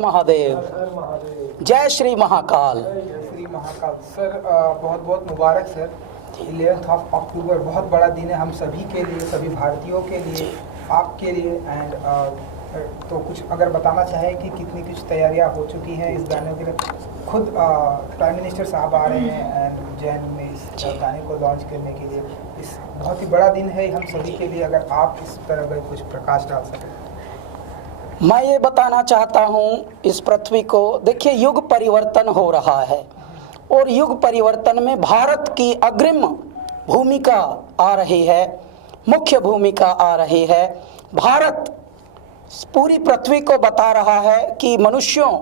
महादेव। हर महादेव। जय श्री महाकाल। जय श्री महाकाल। सर बहुत बहुत मुबारक सर। 11 अक्टूबर बहुत बड़ा दिन है हम सभी के लिए, सभी भारतीयों के लिए, आपके लिए। एंड तो कुछ अगर बताना चाहें कि कितनी कुछ तैयारियां हो चुकी हैं इस गाने के लिए। खुद प्राइम मिनिस्टर साहब आ रहे हैं एंड उज्जैन में इस गाने को लॉन्च करने के लिए। इस बहुत ही बड़ा दिन है हम सभी के लिए। अगर आप इस तरह का कुछ प्रकाश डाल सकें। मैं ये बताना चाहता हूँ इस पृथ्वी को, देखिए युग परिवर्तन हो रहा है और युग परिवर्तन में भारत की अग्रिम भूमिका आ रही है, मुख्य भूमिका आ रही है। भारत पूरी पृथ्वी को बता रहा है कि मनुष्यों,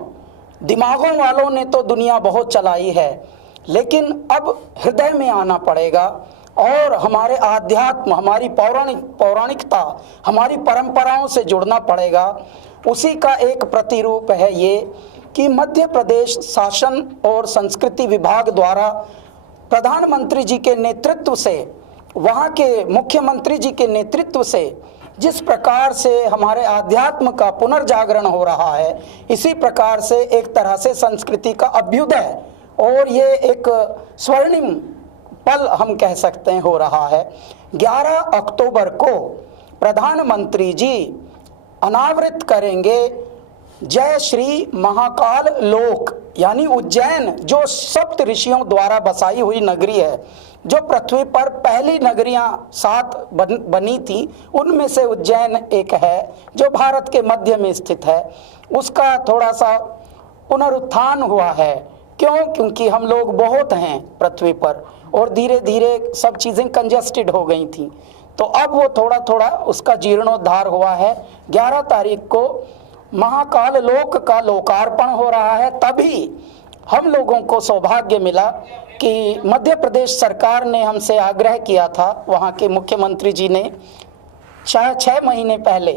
दिमागों वालों ने तो दुनिया बहुत चलाई है, लेकिन अब हृदय में आना पड़ेगा और हमारे आध्यात्म, हमारी पौराणिकता, हमारी परंपराओं से जुड़ना पड़ेगा। उसी का एक प्रतिरूप है ये कि मध्य प्रदेश शासन और संस्कृति विभाग द्वारा प्रधानमंत्री जी के नेतृत्व से, वहाँ के मुख्यमंत्री जी के नेतृत्व से जिस प्रकार से हमारे आध्यात्म का पुनर्जागरण हो रहा है, इसी प्रकार से एक तरह से संस्कृति का अभ्युदय और ये एक स्वर्णिम पल हम कह सकते हैं हो रहा है। 11 अक्टूबर को प्रधानमंत्री जी अनावृत करेंगे जय श्री महाकाल लोक, यानी उज्जैन, जो सप्त ऋषियों द्वारा बसाई हुई नगरी है, जो पृथ्वी पर पहली नगरियां 7 बनी थी, उनमें से उज्जैन एक है जो भारत के मध्य में स्थित है। उसका थोड़ा सा पुनरुत्थान हुआ है। क्यों? क्योंकि हम लोग बहुत हैं पृथ्वी पर और धीरे धीरे सब चीज़ें कंजस्टेड हो गई थी, तो अब वो थोड़ा थोड़ा उसका जीर्णोद्धार हुआ है। 11 तारीख को महाकाल लोक का लोकार्पण हो रहा है। तभी हम लोगों को सौभाग्य मिला कि मध्य प्रदेश सरकार ने हमसे आग्रह किया था, वहाँ के मुख्यमंत्री जी ने 6 महीने पहले,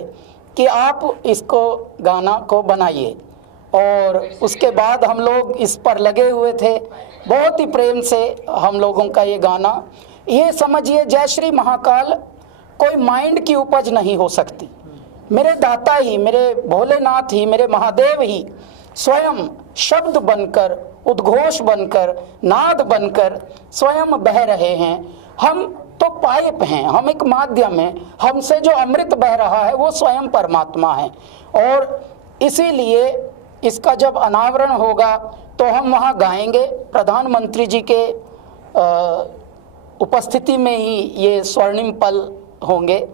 कि आप इसको गाना को बनाइए, और उसके बाद हम लोग इस पर लगे हुए थे। बहुत ही प्रेम से हम लोगों का ये गाना, ये समझिए जय श्री महाकाल कोई माइंड की उपज नहीं हो सकती। मेरे दाता ही, मेरे भोलेनाथ ही, मेरे महादेव ही स्वयं शब्द बनकर, उद्घोष बनकर, नाद बनकर स्वयं बह रहे हैं। हम तो पाइप हैं, हम एक माध्यम हैं। हमसे जो अमृत बह रहा है वो स्वयं परमात्मा है। और इसीलिए इसका जब अनावरण होगा तो हम वहाँ गाएंगे। प्रधानमंत्री जी के उपस्थिति में ही ये स्वर्णिम पल होंगे।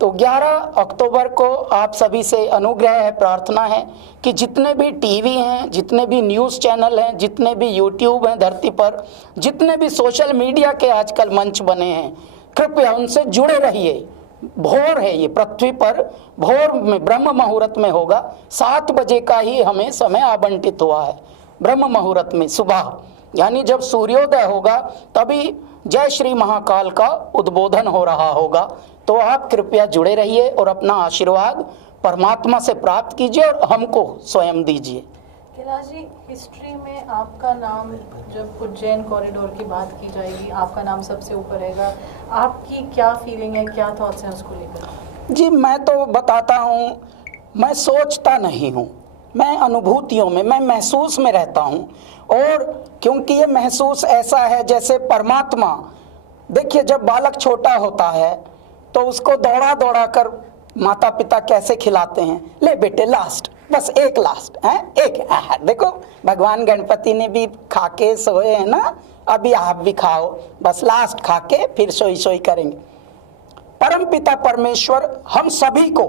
तो 11 अक्टूबर को आप सभी से अनुग्रह है, प्रार्थना है कि जितने भी टीवी हैं, जितने भी न्यूज़ चैनल हैं, जितने भी यूट्यूब हैं धरती पर, जितने भी सोशल मीडिया के आजकल मंच बने हैं, कृपया उनसे जुड़े रहिए। भोर है ये, पृथ्वी पर भोर में ब्रह्म मुहूर्त में होगा। 7 बजे का ही हमें समय आवंटित हुआ है ब्रह्म मुहूर्त में, सुबह, यानी जब सूर्योदय होगा तभी जय श्री महाकाल का उद्बोधन हो रहा होगा। तो आप कृपया जुड़े रहिए और अपना आशीर्वाद परमात्मा से प्राप्त कीजिए और हमको स्वयं दीजिए। कैलाश जी, हिस्ट्री में आपका नाम, जब उज्जैन कॉरिडोर की बात की जाएगी, आपका नाम सबसे ऊपर रहेगा। आपकी क्या फीलिंग है, क्या थॉट्स हैं उसको लेकर? जी, मैं तो बताता हूँ, मैं सोचता नहीं हूँ, मैं अनुभूतियों में, मैं महसूस में रहता हूँ। और क्योंकि ये महसूस ऐसा है जैसे परमात्मा, देखिए जब बालक छोटा होता है तो उसको दौड़ा दौड़ा कर माता पिता कैसे खिलाते हैं, ले बेटे लास्ट, बस एक लास्ट है, एक देखो भगवान गणपति ने भी खा के सोए हैं ना, अभी आप भी खाओ, बस लास्ट खा के फिर सोई सोई करेंगे। परम पिता परमेश्वर हम सभी को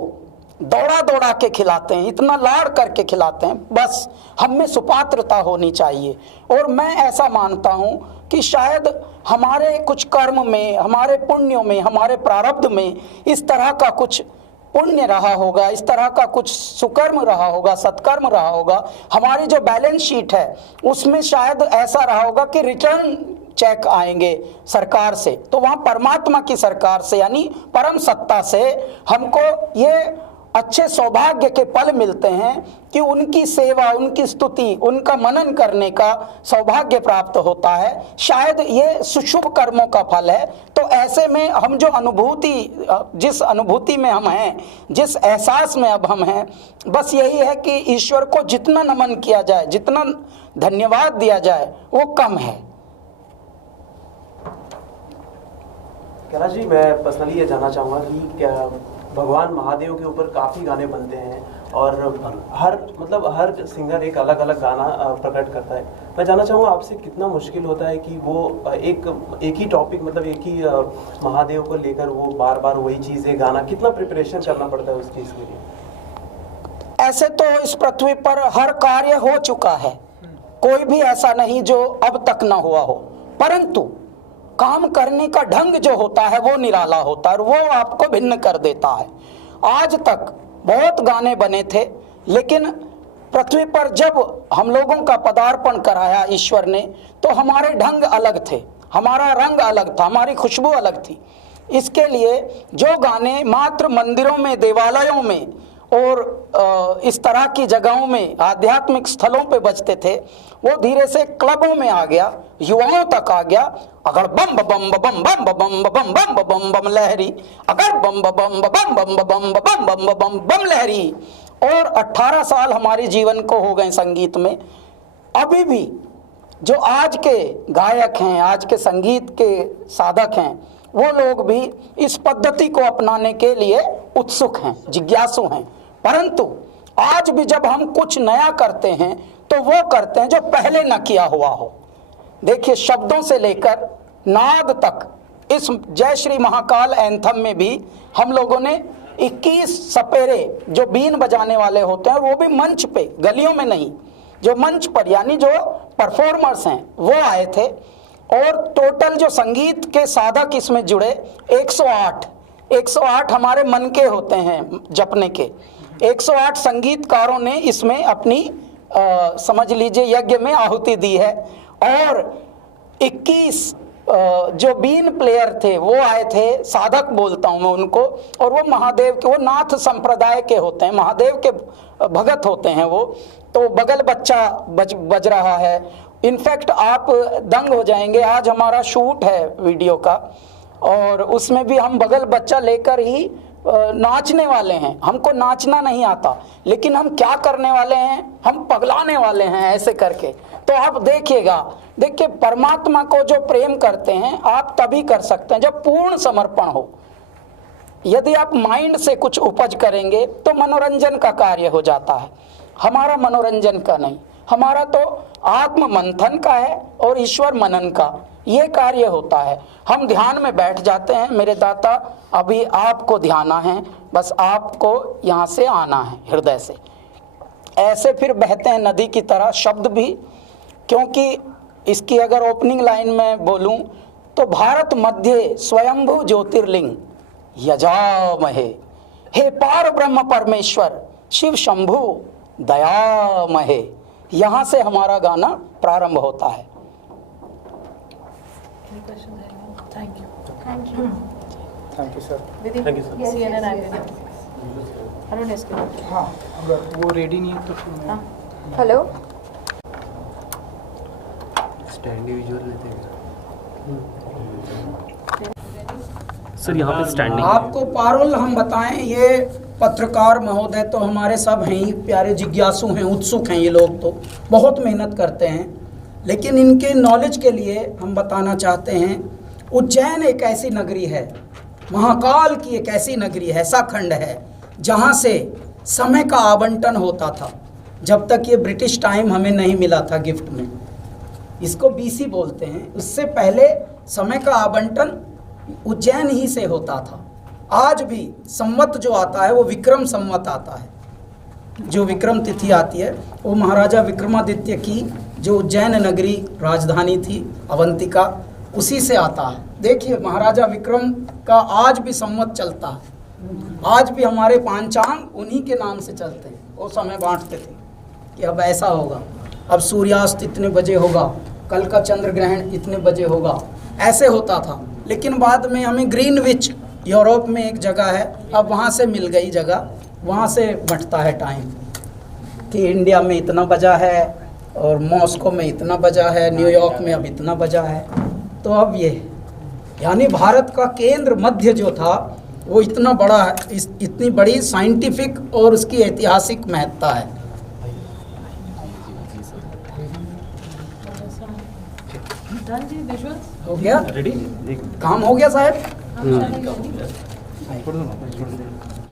दौड़ा दौड़ा के खिलाते हैं, इतना लाड़ करके खिलाते हैं, बस हम में सुपात्रता होनी चाहिए। और मैं ऐसा मानता हूँ कि शायद हमारे कुछ कर्म में, हमारे पुण्यों में, हमारे प्रारब्ध में इस तरह का कुछ पुण्य रहा होगा, इस तरह का कुछ सुकर्म रहा होगा, सत्कर्म रहा होगा। हमारी जो बैलेंस शीट है उसमें शायद ऐसा रहा होगा कि रिटर्न चेक आएंगे सरकार से, तो वहाँ परमात्मा की सरकार से, यानी परम सत्ता से हमको ये अच्छे सौभाग्य के पल मिलते हैं कि उनकी सेवा, उनकी स्तुति, उनका मनन करने का सौभाग्य प्राप्त होता है। शायद ये सुशुभ कर्मों का फल है। तो ऐसे में हम जो अनुभूति, जिस अनुभूति में हम हैं, जिस एहसास में अब हम हैं, बस यही है कि ईश्वर को जितना नमन किया जाए, जितना धन्यवाद दिया जाए, वो कम है। कैलाश जी, मैं पर्सनली ये जानना चाहूँगा कि क्या भगवान महादेव के ऊपर काफ़ी गाने बनते हैं और हर सिंगर एक अलग अलग गाना प्रकट करता है। मैं जानना चाहूँगा आपसे, कितना मुश्किल होता है कि वो एक ही टॉपिक, मतलब एक ही महादेव को लेकर वो बार बार वही चीज़ें गाना, कितना प्रिपरेशन करना पड़ता है उस चीज़ के लिए? ऐसे तो इस पृथ्वी पर हर कार्य हो चुका है, कोई भी ऐसा नहीं जो अब तक ना हुआ हो, परंतु काम करने का ढंग जो होता है वो निराला होता है और वो आपको भिन्न कर देता है। आज तक बहुत गाने बने थे, लेकिन पृथ्वी पर जब हम लोगों का पदार्पण कराया ईश्वर ने, तो हमारे ढंग अलग थे, हमारा रंग अलग था, हमारी खुशबू अलग थी। इसके लिए जो गाने मात्र मंदिरों में, देवालयों में और इस तरह की जगहों में, आध्यात्मिक स्थलों पे बजते थे, वो धीरे से क्लबों में आ गया, युवाओं तक आ गया। अगर बम बम बम बम बम बम बम बम बम लहरी, अगर बम बम बम बम बम बम बम बम बम लहरी। और 18 साल हमारे जीवन को हो गए संगीत में। अभी भी जो आज के गायक हैं, आज के संगीत के साधक हैं, वो लोग भी इस पद्धति को अपनाने के लिए उत्सुक हैं, जिज्ञासु हैं। परंतु आज भी जब हम कुछ नया करते हैं तो वो करते हैं जो पहले न किया हुआ हो। देखिए, शब्दों से लेकर नाद तक, इस जय श्री महाकाल एंथम में भी हम लोगों ने 21 सपेरे जो बीन बजाने वाले होते हैं, वो भी मंच पे, गलियों में नहीं, जो मंच पर, यानी जो परफॉर्मर्स हैं वो आए थे। और टोटल जो संगीत के साधक इसमें जुड़े 108 हमारे मन के होते हैं जपने के। 108 संगीतकारों ने इसमें अपनी समझ लीजिए यज्ञ में आहुति दी है। और 21 जो बीन प्लेयर थे वो आए थे, साधक बोलता हूँ मैं उनको, और वो महादेव के, वो नाथ संप्रदाय के होते हैं, महादेव के भगत होते हैं वो। तो बगल बच्चा बज रहा है। इनफैक्ट आप दंग हो जाएंगे, आज हमारा शूट है वीडियो का और उसमें भी हम बगल बच्चा लेकर ही नाचने वाले हैं। हमको नाचना नहीं आता, लेकिन हम क्या करने वाले हैं, हम पगलाने वाले हैं ऐसे करके। तो आप देखिएगा, देखिए परमात्मा को जो प्रेम करते हैं आप तभी कर सकते हैं जब पूर्ण समर्पण हो। यदि आप माइंड से कुछ उपज करेंगे तो मनोरंजन का कार्य हो जाता है। हमारा मनोरंजन का नहीं, हमारा तो आत्म मंथन का है और ईश्वर मनन का ये कार्य होता है। हम ध्यान में बैठ जाते हैं, मेरे दाता अभी आपको ध्याना है, बस आपको यहाँ से आना है हृदय से। ऐसे फिर बहते हैं नदी की तरह शब्द भी, क्योंकि इसकी अगर ओपनिंग लाइन में बोलूं तो भारत मध्य स्वयंभू ज्योतिर्लिंग यजामहे, हे पार ब्रह्म परमेश्वर शिव शंभु दयामहे। यहाँ से हमारा गाना प्रारंभ होता है। Thank you sir. Thank you sir. CNN Arun इसके बाद। हाँ, अगर वो रेडी नहीं है तो फिर मैं हेलो, स्टैंडी विजुअल लेते हैं सर, यहाँ पे स्टैंडिंग। आपको पारोल हम बताएं, ये पत्रकार महोदय तो हमारे सब हैं ही, प्यारे जिज्ञासु हैं, उत्सुक हैं ये लोग, तो बहुत मेहनत करते हैं। लेकिन इनके नॉलेज के लिए हम बताना चाहते हैं, उज्जैन एक ऐसी नगरी है, महाकाल की एक ऐसी नगरी है, ऐसा खंड है जहाँ से समय का आवंटन होता था। जब तक ये ब्रिटिश टाइम हमें नहीं मिला था गिफ्ट में, इसको BC बोलते हैं, उससे पहले समय का आवंटन उज्जैन ही से होता था। आज भी संवत जो आता है वो विक्रम संवत आता है। जो विक्रम तिथि आती है वो महाराजा विक्रमादित्य की जो उज्जैन नगरी राजधानी थी अवंतिका, उसी से आता है। देखिए महाराजा विक्रम का आज भी संवत चलता है, आज भी हमारे पांचांग उन्हीं के नाम से चलते हैं। वो समय बांटते थे कि अब ऐसा होगा, अब सूर्यास्त इतने बजे होगा, कल का चंद्र ग्रहण इतने बजे होगा, ऐसे होता था। लेकिन बाद में हमें ग्रीनविच यूरोप में एक जगह है, अब वहाँ से मिल गई जगह, वहाँ से बंटता है टाइम कि इंडिया में इतना बजा है और मॉस्को में इतना बजा है, न्यूयॉर्क में अब इतना बजा है। तो अब ये यानी भारत का केंद्र मध्य जो था वो इतना बड़ा है, इतनी बड़ी साइंटिफिक और उसकी ऐतिहासिक महत्ता है। डन जी, विजुअल्स हो गया? रेडी काम हो गया साहब? हम चलेंगे।